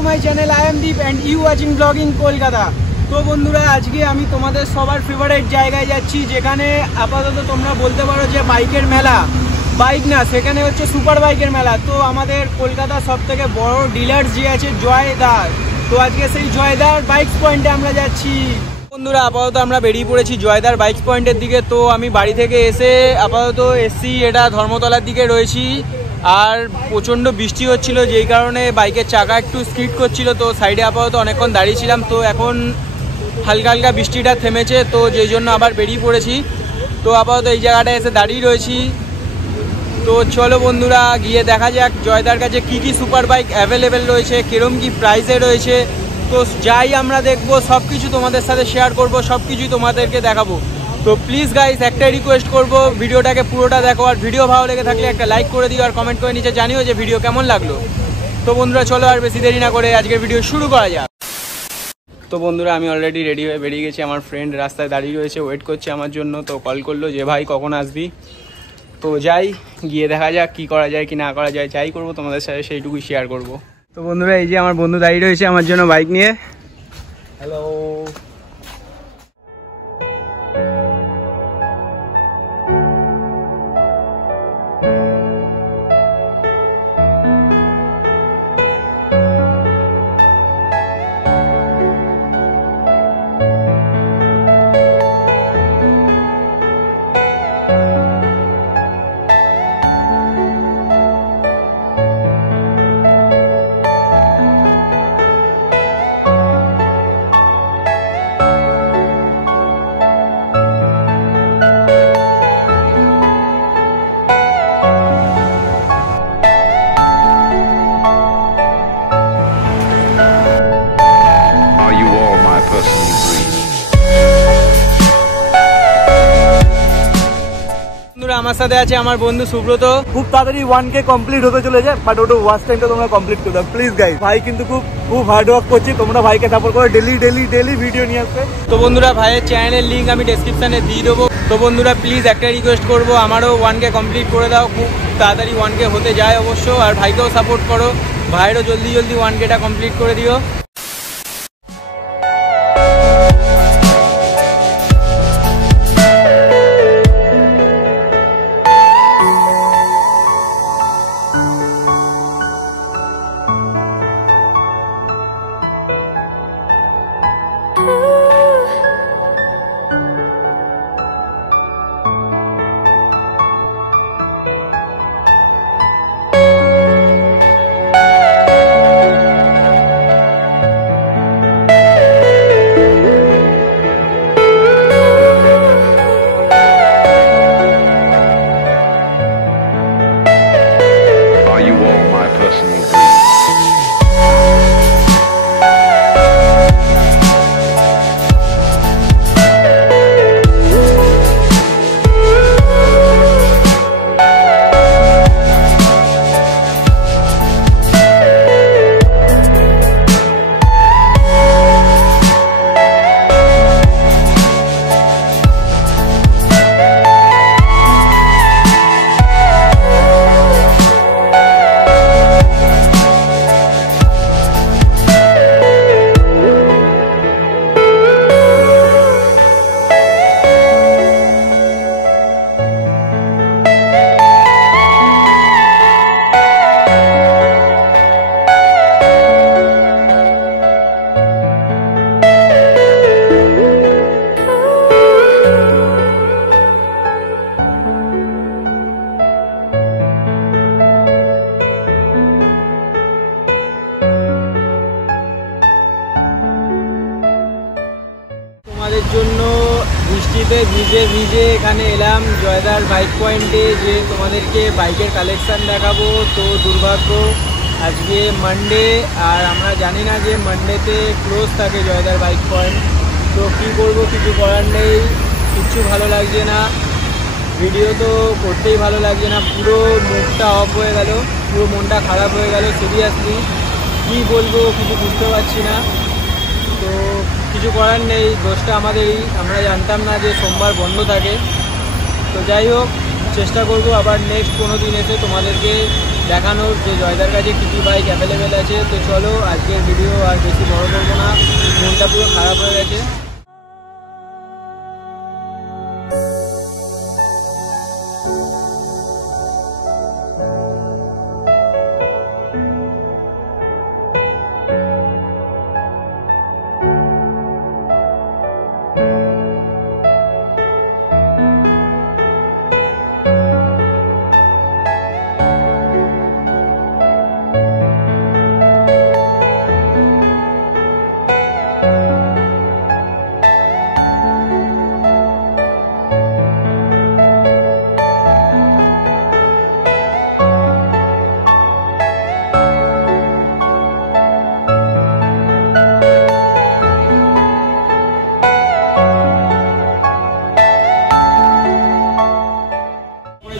Two my channel. I am Deep and you watching blogging Kolkata. তো বন্ধুরা, আজকে আমি তোমাদের সবার ফেভারিট জায়গায় যাচ্ছি, যেখানে আপাতত তোমরা বলতে পারো যে বাইকের মেলা। বাইক না, সেখানে হচ্ছে সুপার বাইকের মেলা। তো আমাদের কলকাতার সব থেকে বড় ডিলার যে আছে জয়দার, তো আজকে সেই জয়দার বাইকস পয়েন্টে আমরা যাচ্ছি। বন্ধুরা, আপাতত আমরা বেরিয়ে পড়েছি জয়দার বাইকস পয়েন্টের দিকে। তো আমি বাড়ি থেকে এসে আপাতত এসছি, এটা ধর্মতলার দিকে রয়েছি। আর প্রচণ্ড বৃষ্টি হচ্ছিল, যেই কারণে বাইকের চাকা একটু স্কিড করছিল। তো সাইডে আপাতত অনেকক্ষণ দাঁড়িয়েছিলাম। তো এখন হালকা হালকা বৃষ্টিটা থেমেছে, তো যেই জন্য আবার বেরিয়ে পড়েছি। তো আপাতত এই জায়গাটায় এসে দাঁড়িয়ে রয়েছি। তো চলো বন্ধুরা, গিয়ে দেখা যাক জয়দার কাছে কী কী সুপার বাইক অ্যাভেলেবেল রয়েছে, কীরকম কী প্রাইসে রয়েছে। তো যাই আমরা দেখবো, সব কিছু তোমাদের সাথে শেয়ার করব, সব কিছুই তোমাদেরকে দেখাবো। তো প্লিজ গাইস, একটাই রিকোয়েস্ট করব, ভিডিওটাকে পুরোটা দেখো। আর ভিডিও ভালো লেগে থাকলে একটা লাইক করে দিও, আর কমেন্ট করে নিচে জানিও যে ভিডিও কেমন লাগলো। তো বন্ধুরা চলো, আর বেশি দেরি না করে আজকের ভিডিও শুরু করা যাক। তো বন্ধুরা, আমি অলরেডি রেডি হয়ে বেরিয়ে গেছি। আমার ফ্রেন্ড রাস্তায় দাঁড়িয়ে রয়েছে, ওয়েট করছে আমার জন্য। তো কল করলো যে ভাই কখন আসবি। তো যাই, গিয়ে দেখা যাক কী করা যায় কি না করা যায়। যাই করবো তোমাদের সাথে সেইটুকুই শেয়ার করব। তো বন্ধুরা, এই যে আমার বন্ধু দাঁড়িয়ে রয়েছে আমার জন্য বাইক নিয়ে। হ্যালো। আমার সাথে আছে আমার বন্ধু সুব্রত। খুব তাড়াতাড়ি 1K কমপ্লিট হতে চলেছে, বাট ওটা ওয়াচ টাইমটা তোমরা কমপ্লিট করে দাও প্লিজ গাইস। ভাই কিন্তু খুব হার্ড ওয়ার্ক করছে, তোমরা ভাইকে সাপোর্ট করো, ডেলি ভিডিও নিয়ে আসবে। তো বন্ধুরা, ভাইয়ের চ্যানেলের লিঙ্ক আমি ডেসক্রিপশনে দিয়ে দেবো। তো বন্ধুরা, প্লিজ একটা রিকোয়েস্ট করবো, আমারও 1K কমপ্লিট করে দাও। খুব তাড়াতাড়ি 1K হতে যায় অবশ্য, আর ভাইকেও সাপোর্ট করো। ভাইয়েরও জলদি 1Kটা কমপ্লিট করে দিও। তোমাদের জন্য বৃষ্টিতে ভিজে এখানে এলাম জয়দার বাইক পয়েন্টে, যে তোমাদেরকে বাইকের কালেকশান দেখাবো। তো দুর্ভাগ্য, আজকে মানডে, আর আমরা জানি না যে মানডেতে ক্লোজ থাকে জয়দার বাইক পয়েন্ট। তো কী করবো, কিছু করার নেই। কিচ্ছু ভালো লাগছে না, ভিডিও তো করতেই ভালো লাগছে না। পুরো মুডটা অফ হয়ে গেল, পুরো মনটা খারাপ হয়ে গেল। সিরিয়াসলি কী বলবো, কিছু বুঝতে পারছি না। তো কিছু করার নেই, দোষটা আমাদেরই। আমরা জানতাম না যে সোমবার বন্ধ থাকে। তো যাই হোক, চেষ্টা করব আবার নেক্সট কোনো দিন এসে তোমাদেরকে দেখানোর যে জয়দার কাছে কী কী বাইক অ্যাভেলেবেল আছে। তো চলো আজকের ভিডিও আর বেশি বড় করবো না, মনটা পুরো খারাপ হয়ে গেছে।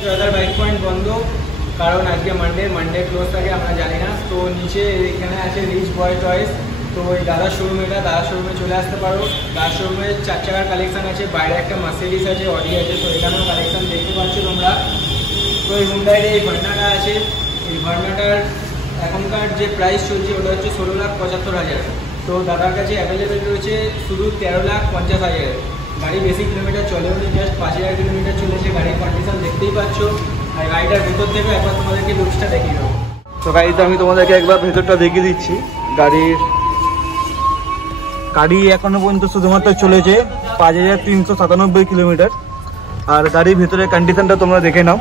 জয়দার বাইক পয়েন্ট বন্ধ, কারণ আজকে মানডে ক্লোজ থাকে, আমরা জানি না। তো নিচে এখানে আছে রিচ বয় চয়েস। তো ওই দাদার শোরুম, এটা দাদার শোরুমে চলে আসতে পারো। দাদার শোরুমে 4 চাকার কালেকশান আছে, বাইরে একটা মার্সিডিজ আছে, অডি আছে। তো এখানেও কালেকশান দেখতে পাচ্ছ তোমরা। তো এই হুন্ডাইয়ের এই ভার্নাটা আছে। এই ভার্নাটার এখনকার যে প্রাইস চলছে ওটা হচ্ছে 16,75,000। তো দাদার কাছে অ্যাভেলেবেল রয়েছে শুধু 13,50,000। গাড়ি বেশি কিলোমিটার চলেও নি, জাস্ট 5,000 কিলোমিটার চলেছে। গাড়ির কন্ডিশন দেখতেই পাচ্ছ। আর গাড়িটার ভিতর থেকে একবার তোমাদেরকে লুকসটা দেখিয়ে দেবো। তো গাড়িতে আমি তোমাদেরকে একবার ভেতরটা দেখিয়ে দিচ্ছি। গাড়ি এখনো পর্যন্ত শুধুমাত্র চলেছে 5,397 কিলোমিটার। আর গাড়ির ভেতরের কন্ডিশনটা তোমরা দেখে নাও।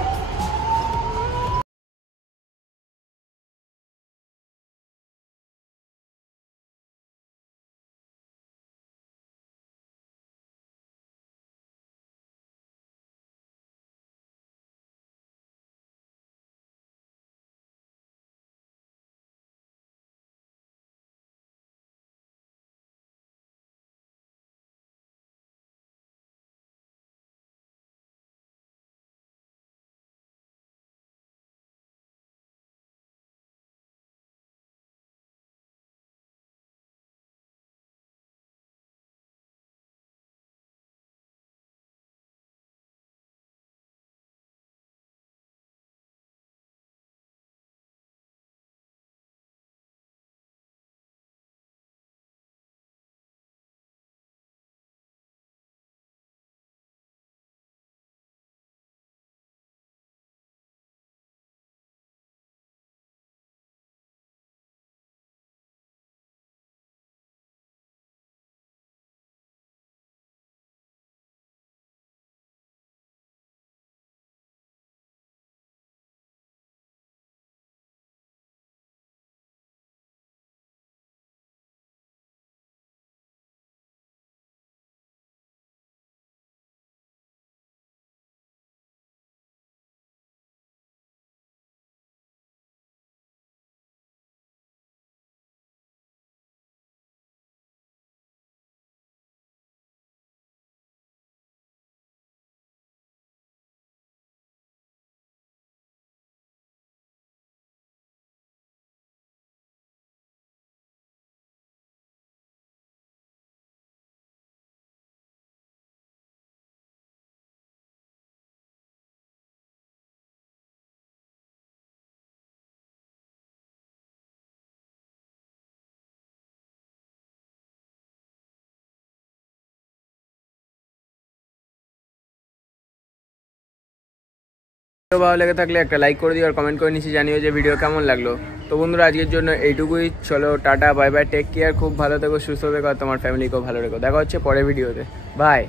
ভালো লেগে থাকলে একটা লাইক করে দিও আর কমেন্ট করে নিচে জানিও যে ভিডিও কেমন লাগলো। তো বন্ধুরা আজকের জন্য এইটুকুই। চলো tata, bye bye, take care, খুব ভালো থেকো, সুস্থ থেকো আর তোমার ফ্যামিলিকেও ভালো রেখো। দেখা হচ্ছে পরের ভিডিওতে। বাই।